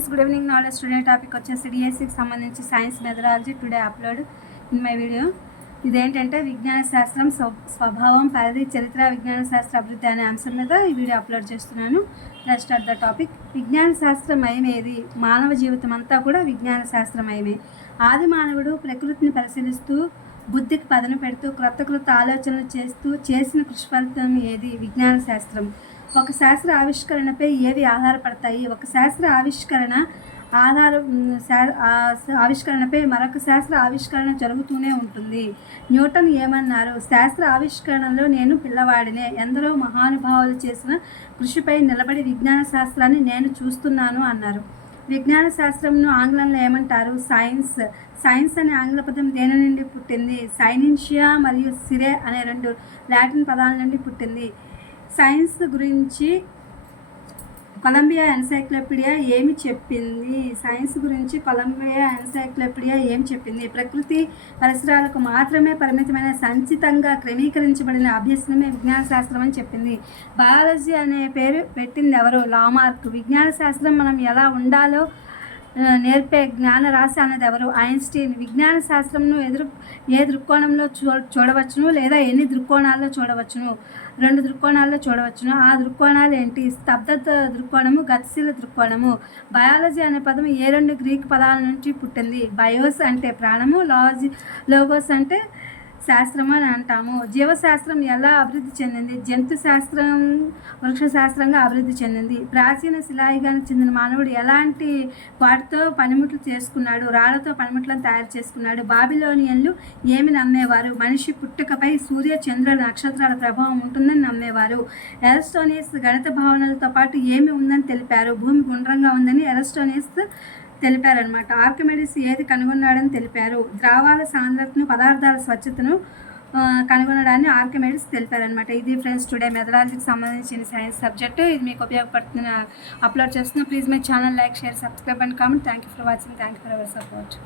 Friends, good evening. Knowledge today topic వచ్చేసి డిఎస్సికి సంబంధించి science methodology today upload in my video. ఇదేంటంటే విజ్ఞాన శాస్త్రం స్వభావం, పరిధి, చరిత్ర, విజ్ఞాన శాస్త్ర అభివృద్ధి అనే అంశం మీద ఈ వీడియో అప్లోడ్ చేస్తున్నాను. Let's start the topic. విజ్ఞాన శాస్త్రమయమేది? మానవ జీవితం అంతా కూడా విజ్ఞాన శాస్త్రమయమే. ఆది మానవుడు ప్రకృతిని పరిశీలిస్తూ బుద్ధికి పదను పెడుతూ క్రొత్త ఆలోచనలు చేసిన కృషి ఫలితం ఏది? విజ్ఞాన శాస్త్రం. ఒక శాస్త్ర ఆవిష్కరణపై ఏవి ఆధారపడతాయి? ఒక శాస్త్ర ఆవిష్కరణపై మరొక శాస్త్ర ఆవిష్కరణ జరుగుతూనే ఉంటుంది. న్యూటన్ ఏమన్నారు? శాస్త్ర ఆవిష్కరణలో నేను పిల్లవాడినే, ఎందరో మహానుభావులు చేసిన కృషిపై నిలబడి విజ్ఞాన శాస్త్రాన్ని నేను చూస్తున్నాను అన్నారు. విజ్ఞాన శాస్త్రంను ఆంగ్లంలో ఏమంటారు? సైన్స్. సైన్స్ అనే ఆంగ్ల పదం దేని నుండి పుట్టింది? సైనిన్షియా మరియు సిరే అనే రెండు లాటిన్ పదాల నుండి పుట్టింది. సైన్స్ గురించి కొలంబియా ఎన్సైక్లోపీడియా ఏమి చెప్పింది? సైన్స్ గురించి కొలంబియా ఎన్సైక్లోపీడియా ఏమి చెప్పింది? ప్రకృతి పరిసరాలకు మాత్రమే పరిమితమైన సంచితంగా క్రమీకరించబడిన అభ్యసనమే విజ్ఞాన శాస్త్రం అని చెప్పింది. బయాలజీ అనే పేరు పెట్టింది ఎవరు? లామార్క్. విజ్ఞాన శాస్త్రం మనం ఎలా ఉండాలో నేర్పే జ్ఞాన రాశి అన్నది ఎవరు? ఐన్స్టీన్. విజ్ఞాన శాస్త్రంను ఏ దృక్కోణంలో చూడవచ్చును లేదా ఎన్ని దృక్కోణాల్లో చూడవచ్చును? 2 దృక్కోణాల్లో చూడవచ్చును. ఆ దృక్కోణాలు ఏంటి? స్తబ్దత దృక్కోణము, గతిశీల దృక్కోణము. బయాలజీ అనే పదం ఏ 2 గ్రీక్ పదాల నుంచి పుట్టింది? బయోస్ అంటే ప్రాణము, లోగోస్ అంటే శాస్త్రము అని అంటాము. జీవశాస్త్రం ఎలా అభివృద్ధి చెందింది? జంతు శాస్త్రం వృక్షశాస్త్రంగా అభివృద్ధి చెందింది. ప్రాచీన శిలాయుగానికి చెందిన మానవుడు ఎలాంటి వాటితో పనిముట్లు చేసుకున్నాడు? రాళ్లతో పనిముట్లను తయారు చేసుకున్నాడు. బాబిలోనియన్లు ఏమి నమ్మేవారు? మనిషి పుట్టుకపై సూర్య, చంద్ర, నక్షత్రాల ప్రభావం ఉంటుందని నమ్మేవారు. ఎరస్టోనియస్ గణిత భావనలతో పాటు ఏమి ఉందని తెలిపారు? భూమి గుండ్రంగా ఉందని ఎరస్టోనియస్ తెలిపారనమాట. ఆర్కిమెడిస్ ఏది కనుగొన్నాడని తెలిపారు? ద్రావాల సాంద్రతను, పదార్థాల స్వచ్ఛతను కనుగొనడాన్ని ఆర్కిమెడిస్ తెలిపారనమాట. ఇది ఫ్రెండ్స్ టుడే మెథడాలజీకి సంబంధించిన సైన్స్ సబ్జెక్టు. ఇది మీకు ఉపయోగపడుతున్న అప్లోడ్ చేస్తున్నా. Please my channel like, share, subscribe and comment. Thank you for watching. Thank you for our support.